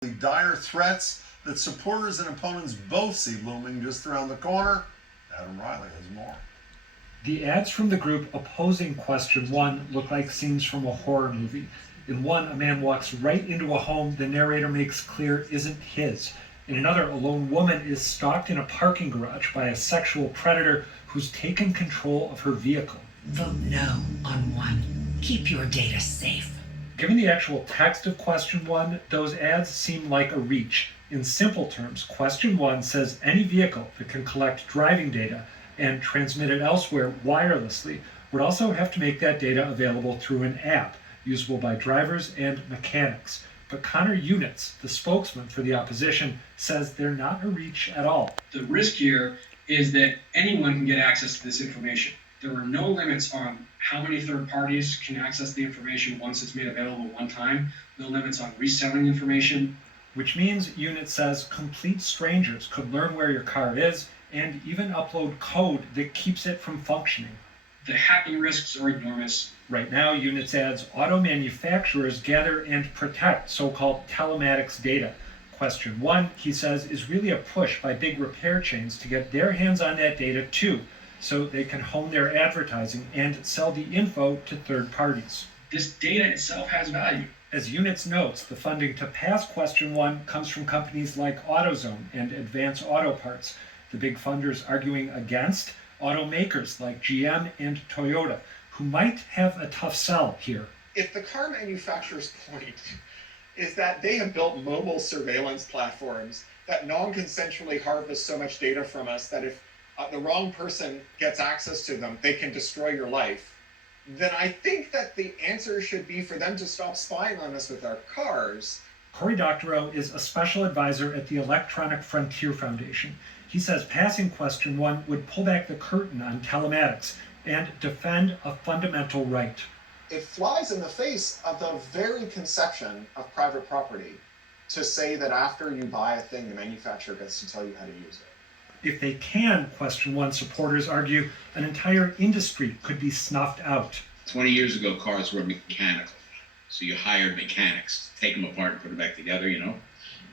dire threats that supporters and opponents both see looming just around the corner. Adam Riley has more. The ads from the group opposing Question 1 look like scenes from a horror movie. In one, a man walks right into a home the narrator makes clear isn't his. In another, a lone woman is stalked in a parking garage by a sexual predator who's taken control of her vehicle. Vote no on 1. Keep your data safe. Given the actual text of Question 1, those ads seem like a reach. In simple terms, Question 1 says any vehicle that can collect driving data and transmit it elsewhere wirelessly would also have to make that data available through an app, usable by drivers and mechanics. But Connor Unitz, the spokesman for the opposition, says they're not a reach at all. The risk here is that anyone can get access to this information. There are no limits on how many third parties can access the information once it's made available one time. No limits on reselling information. Which means, Unitz says, complete strangers could learn where your car is and even upload code that keeps it from functioning. The hacking risks are enormous. Right now, Unitz adds auto manufacturers gather and protect so-called telematics data. Question 1, he says, is really a push by big repair chains to get their hands on that data too, so they can hone their advertising and sell the info to third parties. This data itself has value. As Unitz notes, the funding to pass Question 1 comes from companies like AutoZone and Advance Auto Parts. The big funders arguing against automakers like GM and Toyota, who might have a tough sell here. If the car manufacturer's point is that they have built mobile surveillance platforms that non-consensually harvest so much data from us that if the wrong person gets access to them, they can destroy your life, then I think that the answer should be for them to stop spying on us with our cars. Cory Doctorow is a special advisor at the Electronic Frontier Foundation. He says passing Question 1 would pull back the curtain on telematics and defend a fundamental right. It flies in the face of the very conception of private property to say that after you buy a thing, the manufacturer gets to tell you how to use it. If they can, Question 1 supporters argue, an entire industry could be snuffed out. 20 years ago, cars were mechanical. So you hired mechanics to take them apart and put them back together, you know?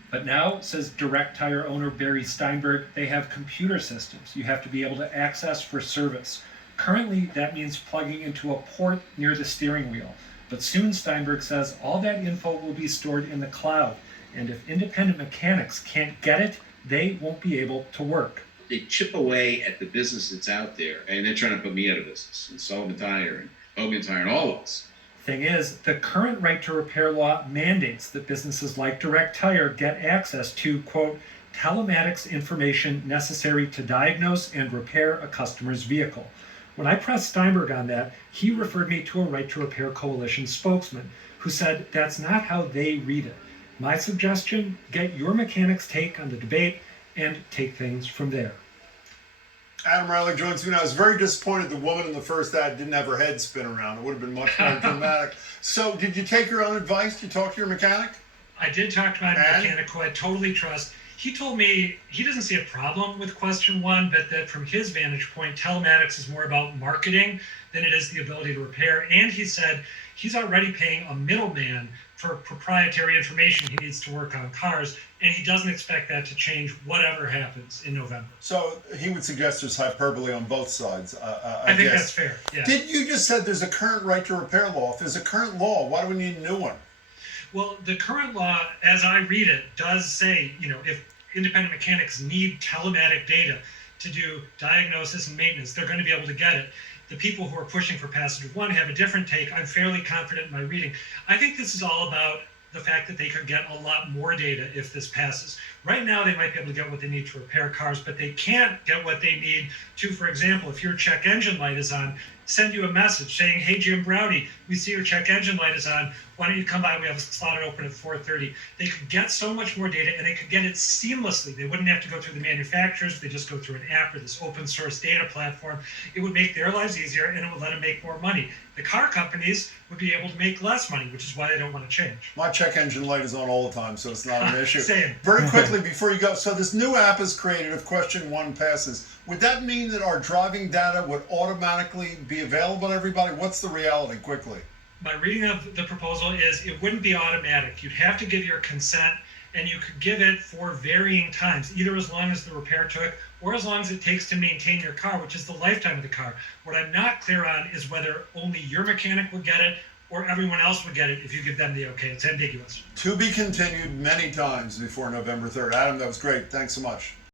But now, says Direct Tire owner Barry Steinberg, they have computer systems you have to be able to access for service. Currently, that means plugging into a port near the steering wheel. But soon, Steinberg says, all that info will be stored in the cloud. And if independent mechanics can't get it, they won't be able to work. They chip away at the business that's out there, and they're trying to put me out of business, and Sullivan Tire, and Hogan Tire, and all of us. Thing is, the current right to repair law mandates that businesses like Direct Tire get access to, quote, telematics information necessary to diagnose and repair a customer's vehicle. When I pressed Steinberg on that, he referred me to a Right to Repair Coalition spokesman who said that's not how they read it. My suggestion, get your mechanic's take on the debate and take things from there. Adam Riley joins me now. I was very disappointed the woman in the first ad didn't have her head spin around. It would have been much more dramatic. So did you take your own advice? Did you talk to your mechanic? I did talk to my mechanic, who I totally trust. He told me he doesn't see a problem with Question 1, but that from his vantage point, telematics is more about marketing than it is the ability to repair. And he said he's already paying a middleman for proprietary information he needs to work on cars, and he doesn't expect that to change whatever happens in November. So he would suggest there's hyperbole on both sides, I think guess. that's fair, yeah. Did you just said there's a current right to repair law? If there's a current law, why do we need a new one? Well, the current law, as I read it, does say, if independent mechanics need telematic data to do diagnosis and maintenance, they're going to be able to get it. The people who are pushing for passage 1 have a different take. I'm fairly confident in my reading. I think this is all about the fact that they could get a lot more data if this passes. Right now, they might be able to get what they need to repair cars, but they can't get what they need to, for example, if your check engine light is on, send you a message saying, hey, Jim Browdy, we see your check engine light is on. Why don't you come by? We have a slot open at 4:30. They could get so much more data, and they could get it seamlessly. They wouldn't have to go through the manufacturers. They just go through an app or this open source data platform. It would make their lives easier, and it would let them make more money. The car companies would be able to make less money, which is why they don't want to change. My check engine light is on all the time, so it's not an issue. Same. Very quickly before you go, so this new app is created if Question 1 passes. Would that mean that our driving data would automatically be available to everybody? What's the reality, quickly? My reading of the proposal is it wouldn't be automatic. You'd have to give your consent, and you could give it for varying times, either as long as the repair took or as long as it takes to maintain your car, which is the lifetime of the car. What I'm not clear on is whether only your mechanic would get it or everyone else would get it if you give them the okay. It's ambiguous. To be continued many times before November 3rd. Adam, that was great. Thanks so much.